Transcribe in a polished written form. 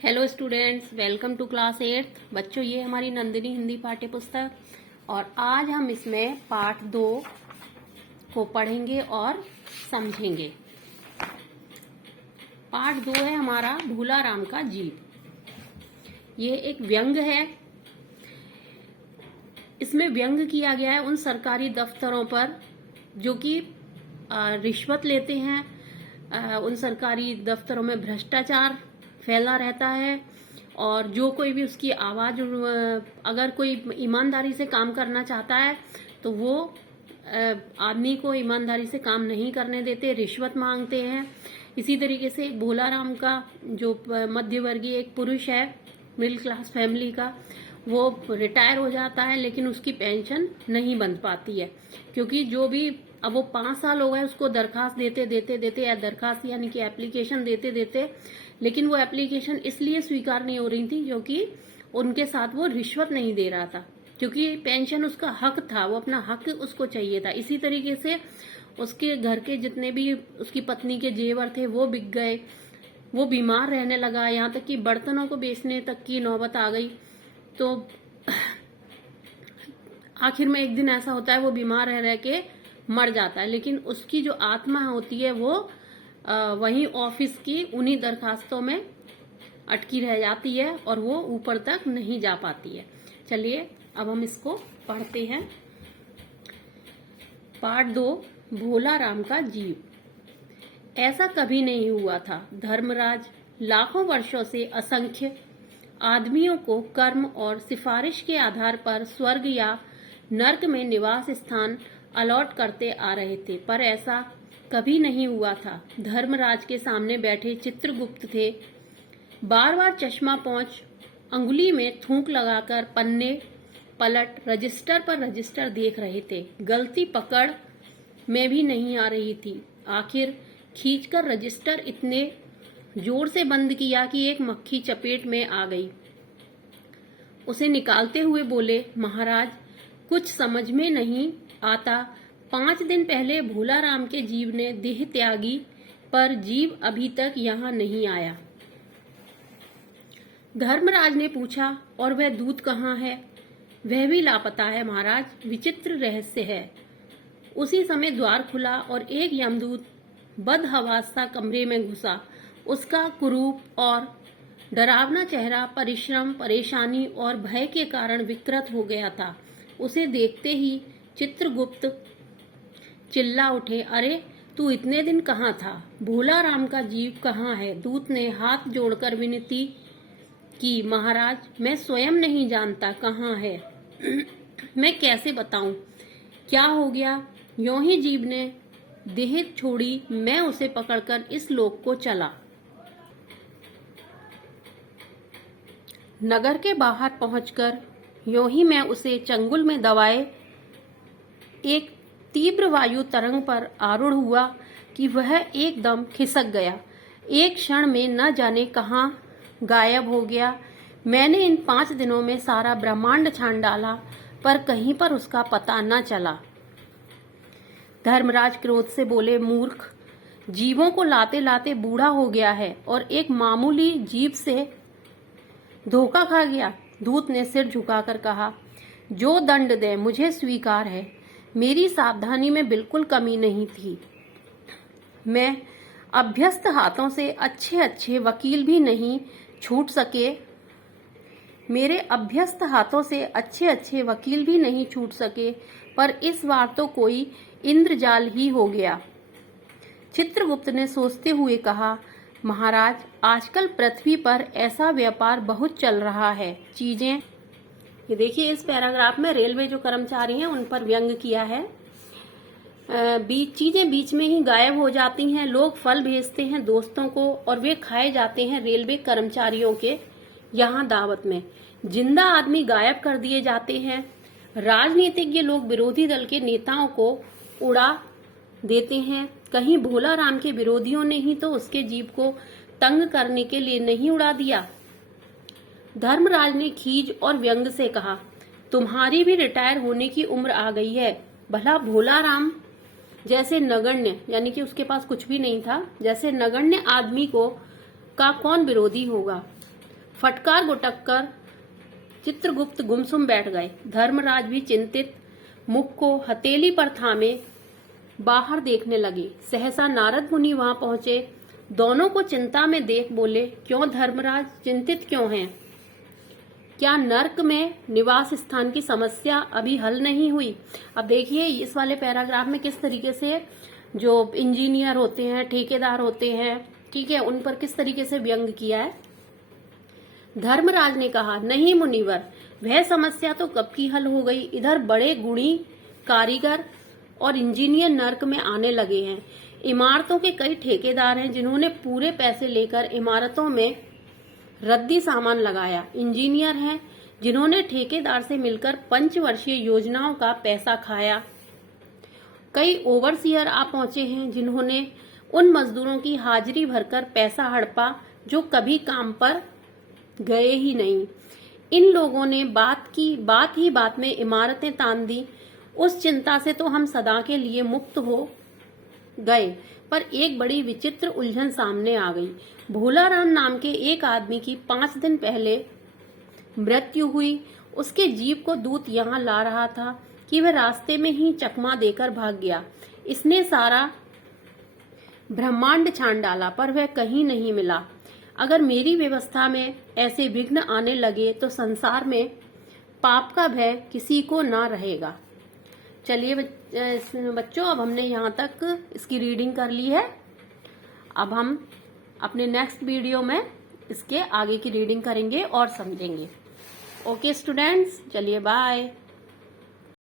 Hello students, welcome to class 8। बच्चों, ये हमारी नंदिनी हिंदी पाठ्य पुस्तक और आज हम इसमें पाठ 2 को पढ़ेंगे और समझेंगे। पाठ 2 है हमारा भोला राम का जीव। ये एक व्यंग है। इसमें व्यंग किया गया है उन सरकारी दफ्तरों पर जो कि रिश्वत लेते हैं। उन सरकारी दफ्तरों में भ्रष्टाचार फैला रहता है और जो कोई भी उसकी आवाज, अगर कोई ईमानदारी से काम करना चाहता है तो वो आदमी को ईमानदारी से काम नहीं करने देते, रिश्वत मांगते हैं। इसी तरीके से भोला राम का जो मध्यवर्गीय एक पुरुष है, मिडिल क्लास फैमिली का, वो रिटायर हो जाता है लेकिन उसकी पेंशन नहीं बन पाती है, क्योंकि जो भी अब वो 5 साल हो गए उसको दरखास्त देते या दरखास्त यानी कि एप्लीकेशन देते, लेकिन वो एप्लीकेशन इसलिए स्वीकार नहीं हो रही थी क्योंकि उनके साथ वो रिश्वत नहीं दे रहा था, क्योंकि पेंशन उसका हक था, वो अपना हक उसको चाहिए था। इसी तरीके से उसके घर के जितने भी उसकी पत्नी के जेवर थे वो बिक गए, वो बीमार रहने लगा, यहाँ तक कि बर्तनों को बेचने तक की नौबत आ गई। तो आखिर में एक दिन ऐसा होता है वो बीमार रह के मर जाता है, लेकिन उसकी जो आत्मा होती है वो वहीं ऑफिस की उन्हीं दरखास्तों में अटकी रह जाती है और वो ऊपर तक नहीं जा पाती है। चलिए अब हम इसको पढ़ते हैं। पाठ 2, भोला राम का जीव। ऐसा कभी नहीं हुआ था। धर्मराज लाखों वर्षों से असंख्य आदमियों को कर्म और सिफारिश के आधार पर स्वर्ग या नर्क में निवास स्थान अलॉट करते आ रहे थे, पर ऐसा कभी नहीं हुआ था। धर्मराज के सामने बैठे चित्रगुप्त थे। बार बार चश्मा पोंछ अंगुली में थूक लगाकर पन्ने पलट रजिस्टर पर रजिस्टर देख रहे थे। गलती पकड़ में भी नहीं आ रही थी। आखिर खींचकर रजिस्टर इतने जोर से बंद किया कि एक मक्खी चपेट में आ गई। उसे निकालते हुए बोले, महाराज, कुछ समझ में नहीं आता। 5 दिन पहले भोला राम के जीव ने देह त्यागी, पर जीव अभी तक यहाँ नहीं आया। धर्मराज ने पूछा, और वह दूत कहाँ है? वह भी लापता है महाराज, विचित्र रहस्य है। उसी समय द्वार खुला और एक यमदूत बदहवास सा कमरे में घुसा। उसका कुरूप और डरावना चेहरा परिश्रम, परेशानी और भय के कारण विकृत हो गया था। उसे देखते ही चित्रगुप्त चिल्ला उठे, अरे तू इतने दिन कहाँ था? भोला राम का जीव कहाँ है? दूत ने हाथ जोड़कर विनती की, महाराज, मैं स्वयं नहीं जानता कहाँ है। मैं कैसे बताऊं क्या हो गया? यों ही जीव ने देह छोड़ी, मैं उसे पकड़कर इस लोक को चला। नगर के बाहर पहुंचकर यों ही मैं उसे चंगुल में दबाए एक तीव्र वायु तरंग पर आरूढ़ हुआ कि वह एकदम खिसक गया। एक क्षण में न जाने कहाँ गायब हो गया। मैंने इन 5 दिनों में सारा ब्रह्मांड छान डाला, पर कहीं पर उसका पता न चला। धर्मराज क्रोध से बोले, मूर्ख, जीवों को लाते लाते बूढ़ा हो गया है और एक मामूली जीव से धोखा खा गया। दूत ने सिर झुकाकर कहा, जो दंड दे मुझे स्वीकार है। मेरी सावधानी में बिल्कुल कमी नहीं थी। मैं अभ्यस्त हाथों से अच्छे वकील भी नहीं छूट सके। मेरे अभ्यस्त हाथों से अच्छे वकील भी नहीं छूट सके, पर इस बार तो कोई इंद्रजाल ही हो गया। चित्रगुप्त ने सोचते हुए कहा, महाराज, आजकल पृथ्वी पर ऐसा व्यापार बहुत चल रहा है। चीजें, ये देखिए इस पैराग्राफ में रेलवे जो कर्मचारी हैं उन पर व्यंग किया है। चीजें बीच में ही गायब हो जाती हैं। लोग फल भेजते हैं दोस्तों को और वे खाए जाते हैं रेलवे कर्मचारियों के यहाँ दावत में। जिंदा आदमी गायब कर दिए जाते हैं। राजनीतिज्ञ लोग विरोधी दल के नेताओं को उड़ा देते हैं। कहीं भोला राम के विरोधियों ने ही तो उसके जीव को तंग करने के लिए नहीं उड़ा दिया। धर्मराज ने खीज और व्यंग से कहा, तुम्हारी भी रिटायर होने की उम्र आ गई है। भला भोला राम जैसे नगण्य, यानी कि उसके पास कुछ भी नहीं था, जैसे नगण्य आदमी का कौन विरोधी होगा? फटकार गुटक कर चित्रगुप्त गुमसुम बैठ गए। धर्मराज भी चिंतित मुख को हथेली पर थामे बाहर देखने लगे। सहसा नारद मुनि वहां पहुंचे। दोनों को चिंता में देख बोले, क्यों धर्मराज, चिंतित क्यों हैं? क्या नर्क में निवास स्थान की समस्या अभी हल नहीं हुई? अब देखिए इस वाले पैराग्राफ में किस तरीके से जो इंजीनियर होते हैं, ठेकेदार होते हैं, ठीक है, उन पर किस तरीके से व्यंग किया है। धर्मराज ने कहा, नहीं मुनिवर, वह समस्या तो कब की हल हो गई। इधर बड़े गुणी कारीगर और इंजीनियर नर्क में आने लगे हैं। इमारतों के कई ठेकेदार हैं जिन्होंने पूरे पैसे लेकर इमारतों में रद्दी सामान लगाया। इंजीनियर हैं जिन्होंने ठेकेदार से मिलकर पंचवर्षीय योजनाओं का पैसा खाया। कई ओवरसियर आ पहुंचे हैं जिन्होंने उन मजदूरों की हाजिरी भरकर पैसा हड़पा जो कभी काम पर गए ही नहीं। इन लोगों ने बात ही बात में इमारतें तान दी। उस चिंता से तो हम सदा के लिए मुक्त हो गए, पर एक बड़ी विचित्र उलझन सामने आ गई। भोलाराम नाम के एक आदमी की 5 दिन पहले मृत्यु हुई। उसके जीव को दूत यहाँ ला रहा था कि वह रास्ते में ही चकमा देकर भाग गया। इसने सारा ब्रह्मांड छान डाला, पर वह कहीं नहीं मिला। अगर मेरी व्यवस्था में ऐसे विघ्न आने लगे तो संसार में पाप का भय किसी को ना रहेगा। चलिए बच्चों, अब हमने यहाँ तक इसकी रीडिंग कर ली है। अब हम अपने नेक्स्ट वीडियो में इसके आगे की रीडिंग करेंगे और समझेंगे। ओके स्टूडेंट्स, चलिए बाय।